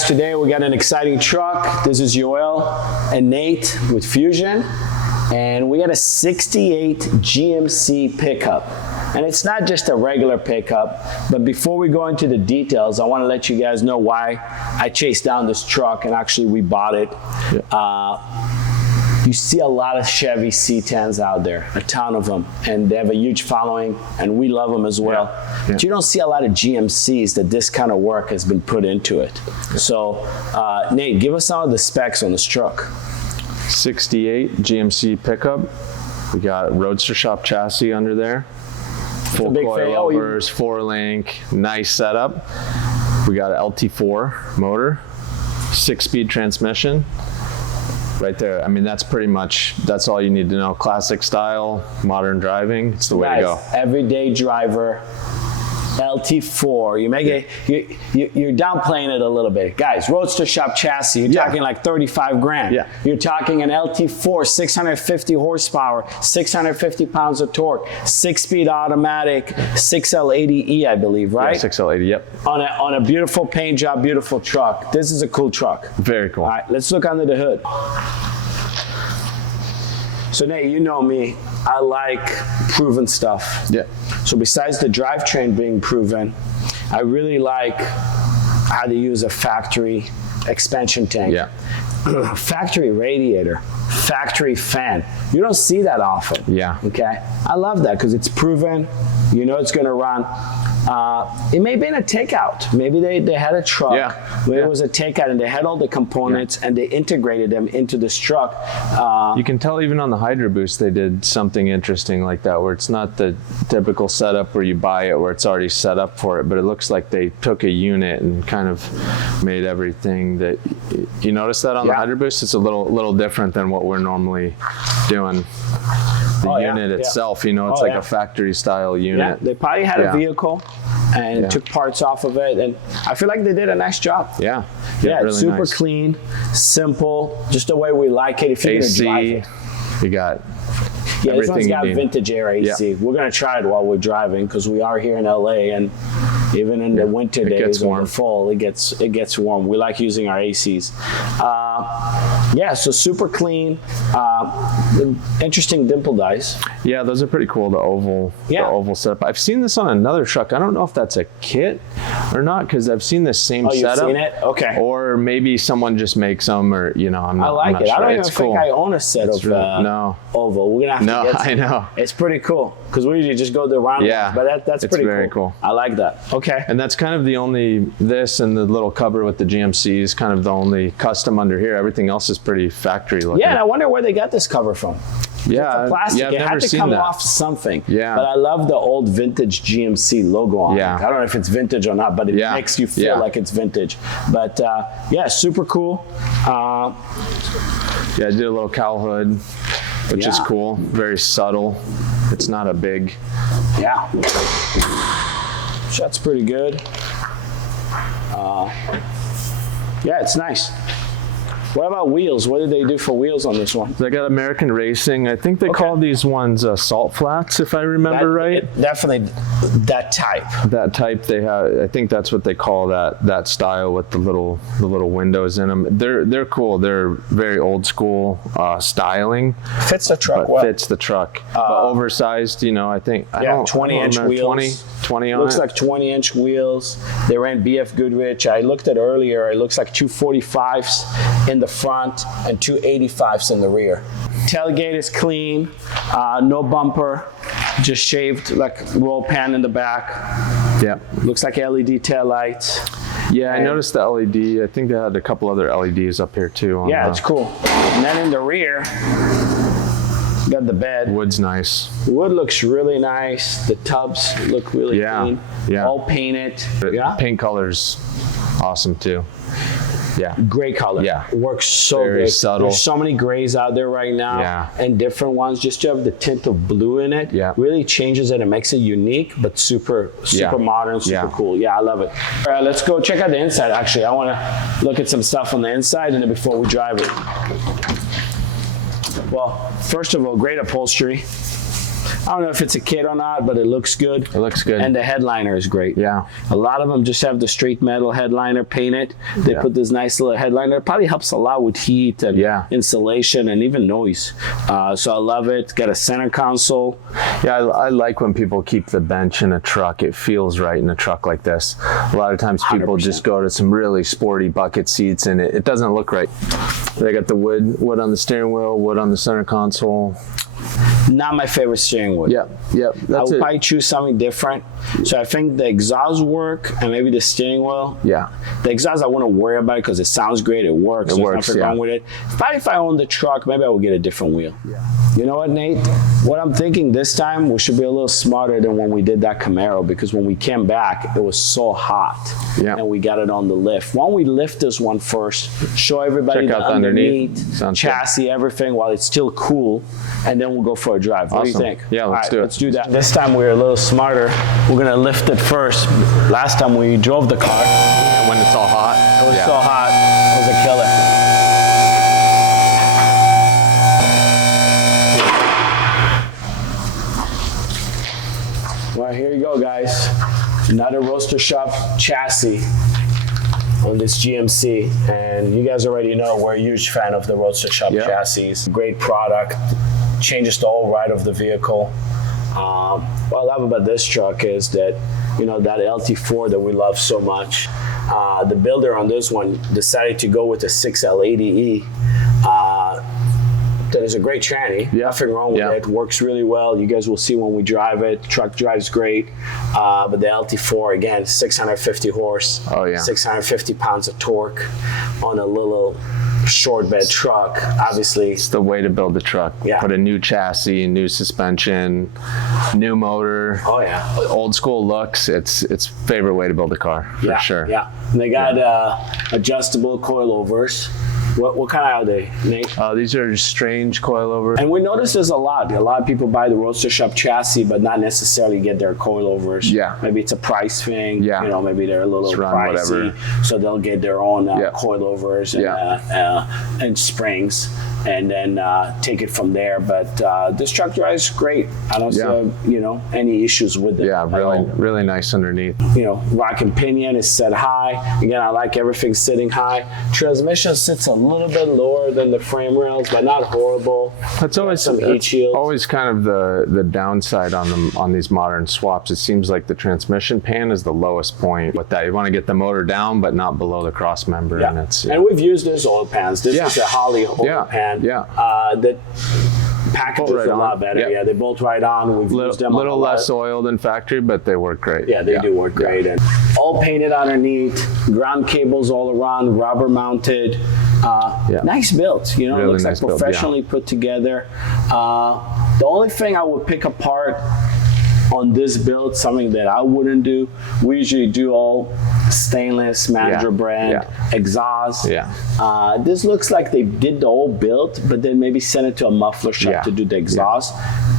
guys, today we got an exciting truck. This is Yoel and Nate with Fusion, and we got a 68 GMC pickup. And it's not just a regular pickup, but before we go into the details, I want to let you guys know why I chased down this truck and actually we bought it. You see a lot of Chevy C10s out there, a ton of them, and they have a huge following, and we love them as well. But you don't see a lot of GMCs that this kind of work has been put into it. So, Nate, give us some of the specs on this truck. 68 GMC pickup. We got Roadster shop chassis under there. Full coilovers, 4-link, nice setup. We got an LT4 motor, 6-speed transmission. Right there. I mean, that's pretty much, that's all you need to know. Classic style, modern driving. It's the way to go. Everyday driver, LT4. You make it, you're downplaying it a little bit. Guys, Roadster shop chassis, you're talking like 35 grand. You're talking an LT4, 650 horsepower, 650 pounds of torque, 6-speed automatic, 6L80E, I believe, right? Yeah, 6L80, yep. On a beautiful paint job, beautiful truck. This is a cool truck. Very cool. All right, let's look under the hood. So Nate, you know me, I like proven stuff. Yeah. So besides the drivetrain being proven, I really like how they use a factory expansion tank. Yeah. Factory radiator, factory fan. You don't see that often. Yeah. Okay. I love that because it's proven. You know it's going to run. It may have been a takeout. Maybe they had a truck where it was a takeout and they had all the components and they integrated them into this truck. You can tell even on the Hydroboost they did something interesting like that, where it's not the typical setup where you buy it where it's already set up for it, but it looks like they took a unit and kind of made everything that, you notice that on the Hydroboost? It's a little different than what we're normally doing. The unit itself, you know, it's like a factory style unit. Yeah, they probably had a vehicle and took parts off of it, and I feel like they did a nice job. Yeah, really it's super nice. Clean, simple, just the way we like it. If you're AC, gonna drive it. You got this one's got vintage air AC. We're gonna try it while we're driving because we are here in LA, and even in the winter days or the fall, it gets warm. We like using our ACs. So super clean. Interesting dimple dice. Yeah, those are pretty cool. The oval setup. I've seen this on another truck. I don't know if that's a kit or not because I've seen this same setup. You've seen it? Okay. Or maybe someone just makes them, or I'm not. I like it. Sure. I don't even think I own a set of oval. We're gonna have to get some. I know. It's pretty cool because we usually just go the round ones, but that's pretty very cool. I like that. Okay. And that's kind of the only, this and the little cover with the GMC is kind of the only custom under here. Everything else is pretty factory looking. Yeah, and I wonder where they got this cover from. Yeah, it's plastic. I've it never had to seen come that. off something. Yeah. But I love the old vintage GMC logo on it. Yeah. I don't know if it's vintage or not, but it makes you feel like it's vintage. But super cool. I did a little cowl hood, which is cool. Very subtle. It's not a big. Yeah. Shot's pretty good. It's nice. What about wheels? What did they do for wheels on this one? They got American Racing. I think they call these ones salt flats, if I remember right. Definitely that type. That type they have. I think that's what they call that style with the little windows in them. They're cool. They're very old school styling. Fits the truck well. Fits the truck. But oversized, I think. 20-inch wheels. 20 on Looks it. like 20-inch wheels. They ran BF Goodrich. I looked at earlier. It looks like 245s in the front and 285s in the rear. Tailgate is clean, no bumper, just shaved like roll pan in the back. Yeah. Looks like LED tail lights. Yeah, I noticed the LED. I think they had a couple other LEDs up here too. It's cool. And then in the rear, got the bed. Wood's nice. Wood looks really nice. The tubs look really clean. Yeah. All painted. The paint color's awesome too. Yeah. Gray color. Yeah. Works so very good. Subtle. There's so many grays out there right now. Yeah. And different ones. Just to have the tint of blue in it. Yeah. Really changes it and makes it unique, but super modern, super cool. Yeah, I love it. All right, let's go check out the inside actually. I want to look at some stuff on the inside and then before we drive it. Well, first of all, great upholstery. I don't know if it's a kit or not, but it looks good. It looks good. And the headliner is great. Yeah. A lot of them just have the straight metal headliner painted. They put this nice little headliner. It probably helps a lot with heat and insulation and even noise. So I love it. Got a center console. Yeah, I like when people keep the bench in a truck. It feels right in a truck like this. A lot of times people 100%. just go to some really sporty bucket seats and it doesn't look right. They got the wood on the steering wheel, wood on the center console. Not my favorite steering wheel. Yep. I would probably choose something different. So I think the exhaust work and maybe the steering wheel. Yeah. The exhaust I wouldn't worry about it because it sounds great. It works. There's nothing wrong with it. Probably if I own the truck, maybe I would get a different wheel. Yeah. You know what, Nate? What I'm thinking this time, we should be a little smarter than when we did that Camaro, because when we came back, it was so hot. Yeah. And we got it on the lift. Why don't we lift this one first, show everybody Check the out underneath Sounds chassis, good. Everything while it's still cool, and then we'll go for a drive. What do you think? Yeah, let's do it. Let's do that. This time we're a little smarter. We're gonna lift it first. Last time we drove the car, When it's all hot. it was so hot, it was a killer. Well, here you go, guys. Another Roadster Shop chassis on this GMC, and you guys already know we're a huge fan of the Roadster Shop chassis. Great product, changes the whole ride of the vehicle. What I love about this truck is that, you know, that LT4 that we love so much, the builder on this one decided to go with a 6L80E. That is a great tranny. Nothing wrong with it. Works really well. You guys will see when we drive it. The truck drives great. But the LT4, again, 650 horse, 650 pounds of torque on a little short bed truck. Obviously, it's the way to build the truck. Put a new chassis, new suspension, new motor. Oh yeah. Old school looks. It's favorite way to build a car for sure. Yeah. And they got adjustable coilovers. What kind are they, Nate? These are strange coilovers. And we notice there's a lot of people buy the Roadster Shop chassis, but not necessarily get their coilovers. Yeah. Maybe it's a price thing. Yeah. You know, maybe they're a little pricey, so they'll get their own coilovers and springs, and then take it from there. But this truck drives great. I don't see any issues with it. Yeah, really nice underneath. You know, rack and pinion is set high. Again, I like everything sitting high. Transmission sits a little bit lower than the frame rails, but not horrible. That's always some heat shields. Always kind of the downside on these modern swaps. It seems like the transmission pan is the lowest point with that. You want to get the motor down, but not below the cross member. Yeah. And we've used these oil pans. This is a Holley oil pan. That packages a lot better. Yeah, they bolt right on. We've used them a little less oil than factory, but they work great. Yeah, they do work great. And all painted underneath, ground cables all around, rubber mounted. Nice build. You know, really it looks nice like professionally put together. The only thing I would pick apart on this build, something that I wouldn't do, we usually do all stainless, manager brand, exhaust. This looks like they did the whole build, but then maybe sent it to a muffler shop to do the exhaust.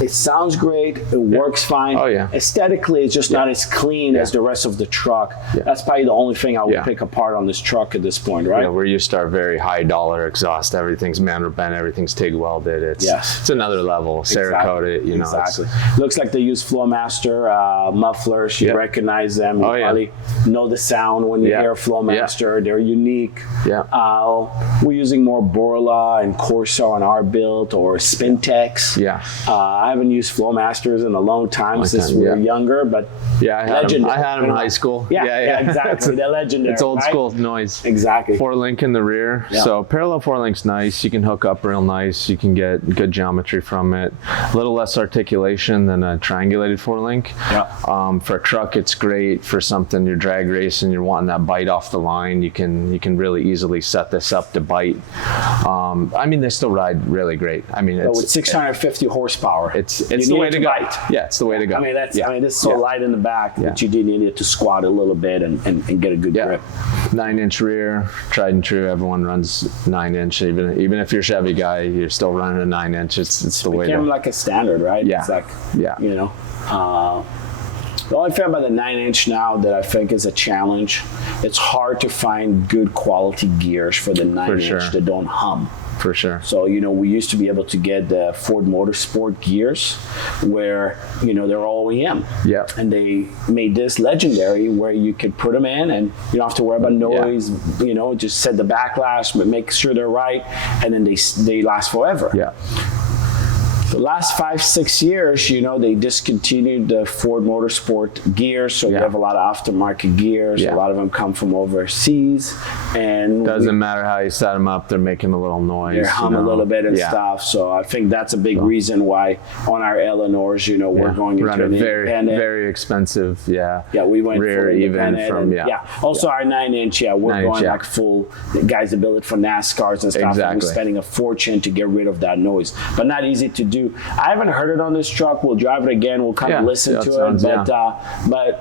It sounds great. It works fine. Aesthetically, it's just not as clean as the rest of the truck. That's probably the only thing I would pick apart on this truck at this point, right? Yeah, we're used to our very high dollar exhaust. Everything's manager bend, everything's TIG welded. It's another level. Cerakote, you know. Exactly. Looks like they use Flowmaster mufflers. You recognize them. You probably know the sound when you hear Flowmaster. They're unique. We're using more Borla and Corso on our build, or Spintex. I haven't used Flowmasters in a long time since we were younger, but I had them in high school. Exactly. They're legendary. It's old school noise. Exactly. 4-link in the rear. So parallel 4-link's nice. You can hook up real nice. You can get good geometry from it. A little less articulation than a triangulated 4-link. For a truck, it's great. For something you're drag racing, you're wanting that bite off the line, you can really easily set this up to bite. I mean, they still ride really great. I mean, it's with 650 horsepower. It's the way to go. Yeah, it's the way to go. I mean, it's so light in the back that you did need to squat a little bit and get a good grip. 9-inch rear, tried and true. Everyone runs 9-inch. Even if you're a Chevy guy, you're still running a 9-inch. It's the way. It became like a standard, right? Yeah. It's like you know. The only thing about the 9-inch now that I think is a challenge, it's hard to find good quality gears for the 9-inch that don't hum. For sure. So, you know, we used to be able to get the Ford Motorsport gears where, you know, they're all OEM. Yeah. And they made this legendary where you could put them in and you don't have to worry about noise, you know, just set the backlash, but make sure they're right. And then they last forever. Yeah. The last 5-6 years, you know, they discontinued the Ford Motorsport gears, so you have a lot of aftermarket gears. A lot of them come from overseas, and doesn't matter how you set them up; they're making a little noise. They hum a little bit and stuff. So I think that's a big reason why on our Eleanors, you know, we're going into an independent, very expensive. Yeah, we went rear full even from Also our 9-inch, we're going like full. The guys that build it for NASCARs and stuff. Exactly. And we're spending a fortune to get rid of that noise, but not easy to do. I haven't heard it on this truck. We'll drive it again. We'll kind of listen to it, but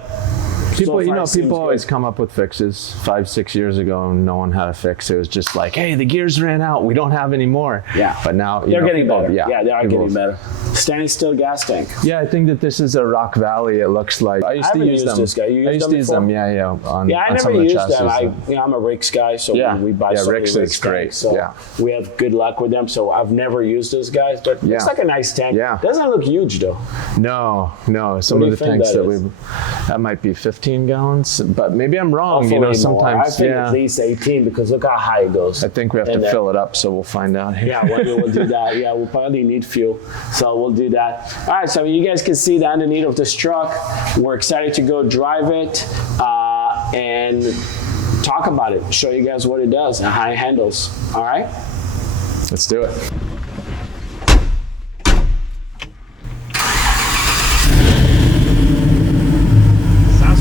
people, so you know, people always come up with fixes. 5-6 years ago, no one had a fix. It was just like, hey, the gears ran out. We don't have any more. Yeah. But now they're getting better. Yeah, they are getting better. Standing still gas tank. Yeah, I think that this is a Rock Valley. It looks like. I used to use them. This guy. You I used to use them. Yeah. I never used them. I'm a Ricks guy, so we buy so many Ricks great. So we have good luck with them. So I've never used those guys, but it's like a nice tank. Yeah. Doesn't look huge though. No. Some of the tanks that might be 15 gallons. But maybe I'm wrong. You know, sometimes I think at least 18 because look how high it goes. I think we have to fill it up, so we'll find out here. Yeah, we'll do that. Yeah, we'll probably need fuel, so we'll do that. All right, so you guys can see the underneath of this truck. We're excited to go drive it and talk about it, show you guys what it does and how it handles. All right? Let's do it.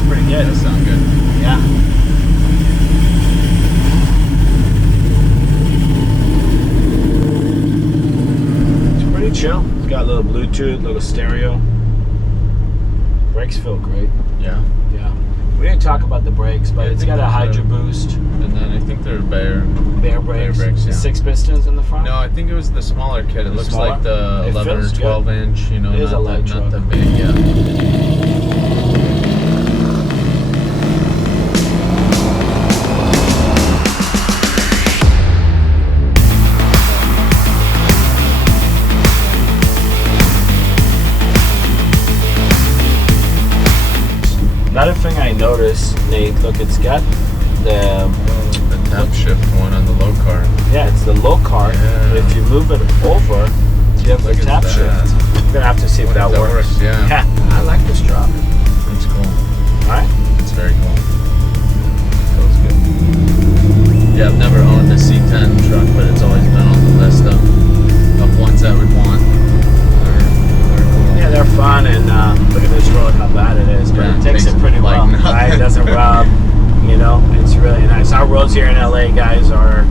Pretty good. That sounds good. Yeah. It's pretty chill. It's got a little Bluetooth, little stereo. Brakes feel great. Yeah. Yeah. We didn't talk about the brakes, but it's got a Hydroboost. And then I think they're Baer Brakes. Baer Brakes, 6 pistons in the front? No, I think it was the smaller kit. It looks like the 11 or 12 inch, you know, not the big, Another thing I noticed, Nate, look, it's got the tap shift one on the low car. Yeah, it's the low car. Yeah. But if you move it over, you have the tap shift. We're gonna have to see if that works. Yeah. I like this truck. It's cool. All right. It's very cool. Feels good. Yeah, I've never owned a C10 truck, but it's always been on the list of ones I would want. Yeah, they're fun, and look at this road, how bad it is, but it takes it pretty well, right? It doesn't rub, you know, it's really nice. Our roads here in LA, guys, are,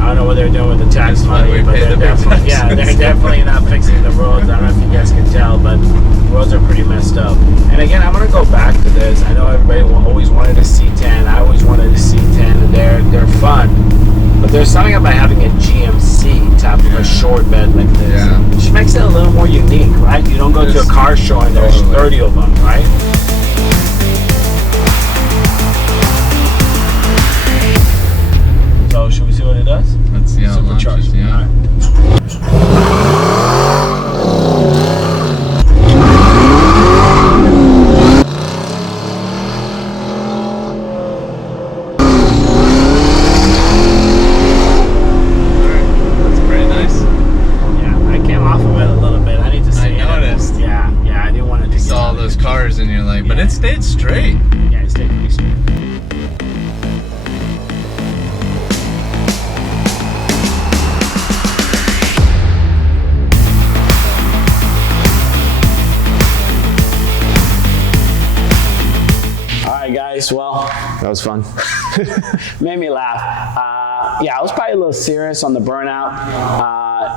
I don't know what they're doing with the tax money, but they're definitely not fixing the roads. I don't know if you guys can tell, but the roads are pretty messed up. And again, I'm going to go back to this. I know everybody always wanted a C10. I always wanted a C10, and they're fun. But there's something about having a GMC type of a short bed like this, which makes it a little more unique, right? You don't go to a car show and there's 30 of them, right? So should we see what it does? Let's see how it launches. Yeah. It stayed straight. Yeah, it stayed pretty straight. All right, guys. Well, that was fun. Made me laugh. Yeah, I was probably a little serious on the burnout.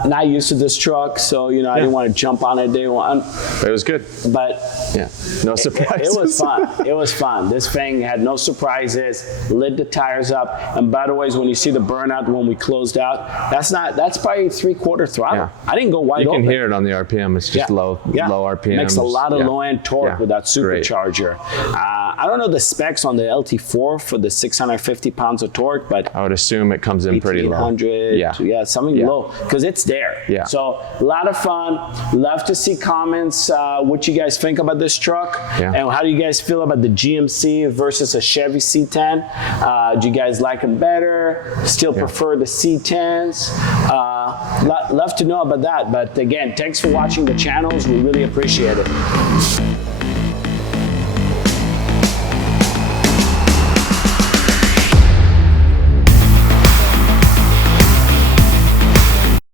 Not used to this truck, so you know I didn't want to jump on it day one. It was good. But yeah, no surprises. It was fun. It was fun. This thing had no surprises. Lit the tires up. And by the way, when you see the burnout when we closed out, that's probably 3/4 throttle. Yeah. I didn't go wide open. You can hear it on the RPM. It's just low RPM. Makes a lot of low end torque with that supercharger. I don't know the specs on the LT4 for the 650 pounds of torque, but I would assume it comes in pretty low. 1800, something low, because it's there. Yeah. So a lot of fun. Love to see comments. What you guys think about this truck, and how do you guys feel about the GMC versus a Chevy C10? Do you guys like them better? Still prefer the C10s? Love to know about that. But again, thanks for watching the channels. We really appreciate it.